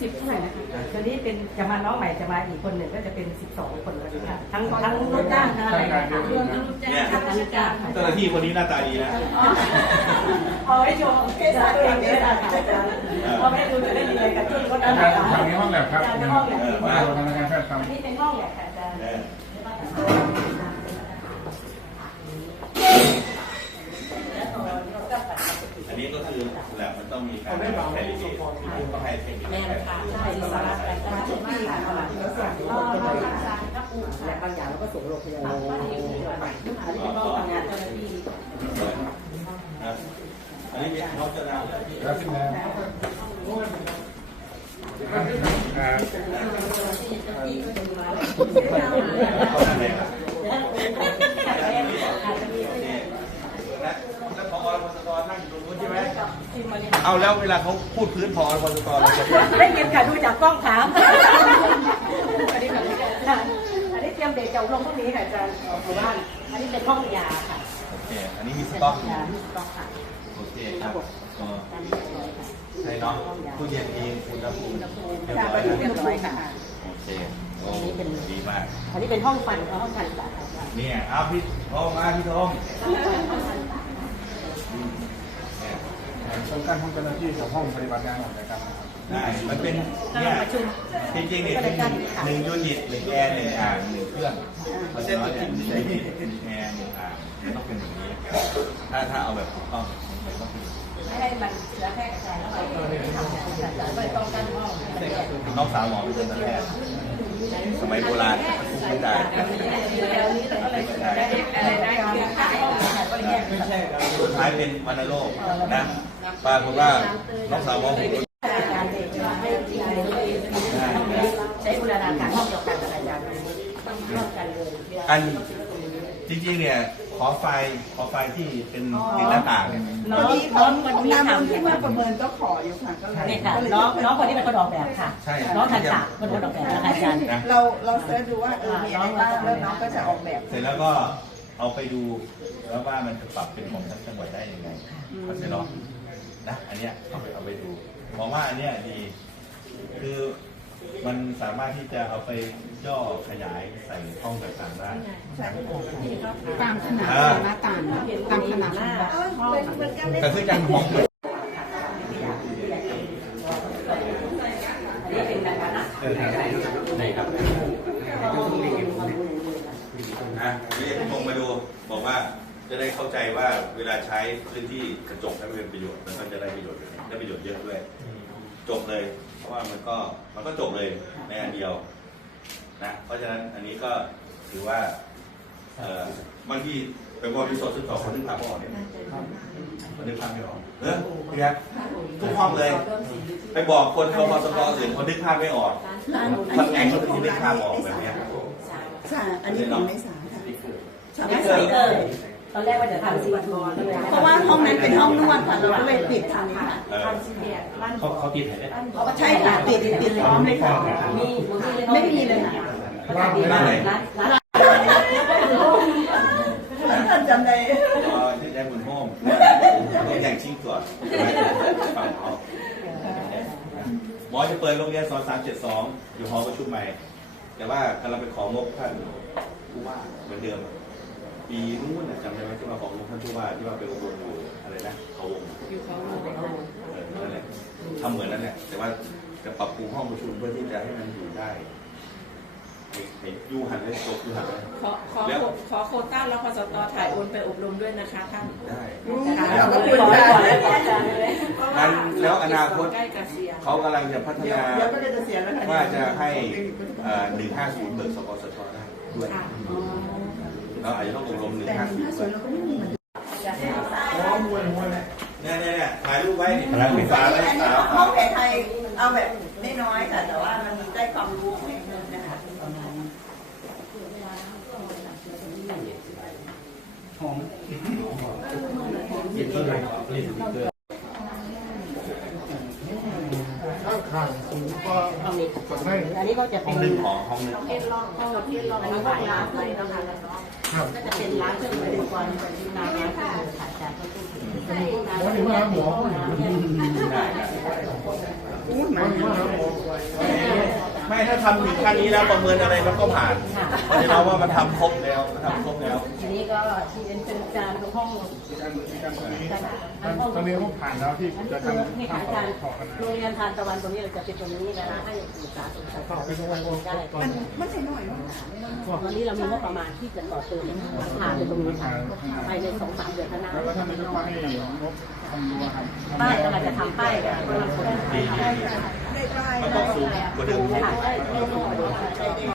สิบเท่าไหร่นะคะตัวนี้เป็นจะมาน้องใหม่จะมาอีกคนหนึ่งก็จะเป็น12คนเลยค่ะทั้งทั้งลูกจ้างทั้งอะไรค่ะรวมทั้งลูกจ้างทั้งลูกจ้างค่ะเจ้าหน้าที่คนนี้หน้าตาดีนะเอาไว้โชว์เกสรตัวเองเลยค่ะเอาไว้ดูจะได้ดีเลยกับที่คนนั้นทางทางนี้ห้องแลบครับในห้องแลบมาดูทางการแพทย์ทอันนี้เป็นห้องแลบค่ะอาจารย์ เอออั นนี้ก็คือแลบมันต้องมีการแคลิเบรตต้องให้เทคนิคแม่ค่ะใช่สาระการตลาดมากค่ะตลาดที่เราสั่งก็เราสั่งก็ปูค่ะและบางอย่างเราก็ส่งโรงพยาบาลอันนี้เป็นห้องทำงานเจ้าหน้าที่ครับอันนี้เป็นเขาจะนำำแล้วขึ้นแล้วอ่า เขาทำเองนะและแล้วพอพสกนั่งอยู่ตรงนู้นใช่ไหม เอาแล้วเวลาเขาพูดพื้นพอพสกเราจะพูดได้ยินค่ะดูจากกล้องถามอันนี้ค่ะอันนี้เตรียมเด็กจะลงพรุ่งนี้ค่ะอาจารย์หมู่บ้านอันนี้เป็นห้องยาค่ะโอเคอันนี้มีสเป็นต็ห้ออกงยามีสต็อกค่ะโอเคครับก็ตามเรียบร้อยค่ะใช่เนาะตู้เย็นมีอุณหภูมิเรียบค่ะร้อยเรียบร้อยค่ะโอเคโอ้ดีมาก อันนี้เป็นห้องฟันห้องฟันสาขาเนี่ยเอาพี่ทองมาพี่ทอง ชมการห้องเจ้าหน้าที่กับห้องปฏิบัติงานของรายการนะครับได้มันเป็นเนี่ยจริงๆเนี่ยเป็นหนึ่งยูนิตหนึ่งแอร์หนึ่งอ่างหนึ่งเครื่องเพราะฉะนั้นเนี่ยหนึ่งยูนิตหนึ่งแอร์หนึ่งอ่างมันต้องเป็นอย่างนี้ถ้าถ้าเอาแบบถูกต้องมันต้องเป็นไม่ให้มันเชื้อแพร่กระจายแล้วไปทำงานแต่ไม่ต้องกั้นห้องน้องสาวหมอเป็นคนแพทย์สมัยโบราณไม่ได้ อะไรได้เครือข่ายก็แยกไม่ใช่ สุด ท้ายเป็นวัณโรคนะปรากฏว่าน้องสาวหมอผมการเด็กให้จริงเลยใช้บูรณาการห้องเดียวกันอะไรอย่างนี้ร่วมกันเลยอันจริงๆเนี่ยขอไฟขอไฟที่เป็นติดหน้าต่างเนี่ยน้พอองดีขน้อองงขคนองนี้นามทำที่ว่าประเมินก็ขออยู่ค่ะก็เลยนี่ค่ะน้องน้องคนนี้เป็นคนออกแบบค่ะน้องทันตะเป็นคนออกแบบนะคะอาจารย์นะเราเราเสิร์ชดูว่าเออมีอะไรบ้างแล้วน้องก็จะออกแบบ เสร็จแล้วก็ เอาไปดูแล้วว่ามันจะปรับเป็นของทั้งจังหวัดได้ยังไงเข้าใจเนาะนะอันเนี้ยเอาไปเอาไปดูมองว่าอันเนี้ยดี คือมันสามารถที่จะเอาไปย่อขยายใส่ห้องต่างๆได้ตามขนาดอ่าหน้าต่างนะตามขนาดของบ้านแต่คือจังของอันนี้เป็นแบบ นั้นนะเรียกตรงมาดูบอกว่าจะได้เข้าใจว่าเวลาใช้พื้นที่กระจกให้เป็นประโยชน์มันก็จะได้ประโยชน์ได้ประโยชน์เยอะด้วยจบเลย เพราะว่ามันก็มันก็จบเลยในอันเดียวนะเพราะฉะนั้นอันนี้ก็ถือว่าเอ่อบางทีเป็นบริษัทซึ่งต่อคนนึกภาพไม่ออกเนี่ยคนนึกภาพไม่ออกเออพี่ครับทุกห้องเลย ไปบอกคนกมสกอื่นคนนึกภาพไม่ออกทำไงเขาถึงจะนึกภาพออกแบบเนี้ยใช่อันนี้ของไม่สา ค่ะชาวนี่บ้านสติกเกอร์ตอนแรกว่าจะทำซีวันบอลเพราะว่าห้องนั้นเป็นห้องนวดค่ะเราก็เลยปิดทางนี้ค่ะเออทำซีเรียร้านเขาเขาติดไหนเนี่ยใช่ค่ะปิดปิดล้อมเลยค่ะมีไม่มีเลยค่ะร้านร้านร้านท่านจำได้ก็จะได้บุญโฮมต้องอย่างชิงก่อนฟังเขาหมอจะเปิดโรงเรียนสอนสามเจ็ดสองอยู่หอประชุมใหม่ แต่ว่ากำลังไปของบท่านผู้ว่าเหมือนเดิม ปีนู้นน่ะจำได้ไหมที่มาของท่านผู้ว่าที่ว่าไปอบรมอยู่อะไรนะเขาวงเออนั่นแหละทำเหมือนนั่นแหละแต่ว่าจะปรับปรุงห้องประชุมเพื่อที่จะให้มันอยู่ได้ให้ให้ยูหันเลยตกยูหันเลยขอขอขอโควต้าแล้วพสตถ่ายโอนไปอบรมด้วยนะคะท่านได้ขอบคุณค่ะงั้นแล้วอนาคตใกล้เกษียณเขากำลังจะพัฒเดี๋ยวนาเดี๋ยวก็จะเสียแล้วค่ะว่าจะให้หนึ่งห้าศูนย์เบิกสปสชได้ด้วยค่ะ เราอาจจะต้องอบรมหนึ่งแต่ห้าหศูนึ่งนห้าย์ศูนย์เราก็ไม่มีเหมือนเนี่ยเนี่ยเนี่ยถ่ายรูปไว้นี่ถ่ายรูปฝาไว้อันนี้สาวห้องแผนไทยเอาแบบน้อยๆค่ะแต่ว่ามันได้ความรู้ให้นะคะประมาณนี้ข้างข้างสูงก็ห้องนี้กดให้อันนี้ก็จะห้เป็องนหนึ่งของห้องหนึ่งเอ็นลองห้องเอ็นลองอันนี้ก็ร้านเครื่องนะคะครับ ก็จะเป็นร้านเครื่องมือก่อนเป็นร้านร้านเครื่องมือค่ะจากก็ตู้หมองว่าหมอผู้หญิงได้อู้ไหนมีครับผม ไม่ถ้าทำถึงขั้นนี้แล้วประเมินอะไรมันก็ผ่านเพราะฉะนั้นว่ามันทำครบแล้วมันทำครบแล้ว ทีนี้ก็ที่เป็นเป็นอาจารย์ของห้องมีการมีการตรงนี้ตอนนี้เขาผ่านแล้วที่อันนี้จะคือทำนี่ค่ะอาจารย์ขอกันนะโรงเรียนทานตะวันตรงนี้เราจะเป็นตรงนี้นะคะให้ศึกษาศึกษาต่อไปได้มันมันใช่หน่อยมั้งวันนี้เรามีงบประมาณที่จะต่อเติมหลังคาเป็นตรงนี้ค่ะภายในสองสามเดือนข้างหน้าแล้วท่านนายกว่าให้งบทำรั้วครับป้ายกำลังจะทำป้ายกันกำลังจะทำป้าย มันต้องสูงกว่าเดิมค่ะได้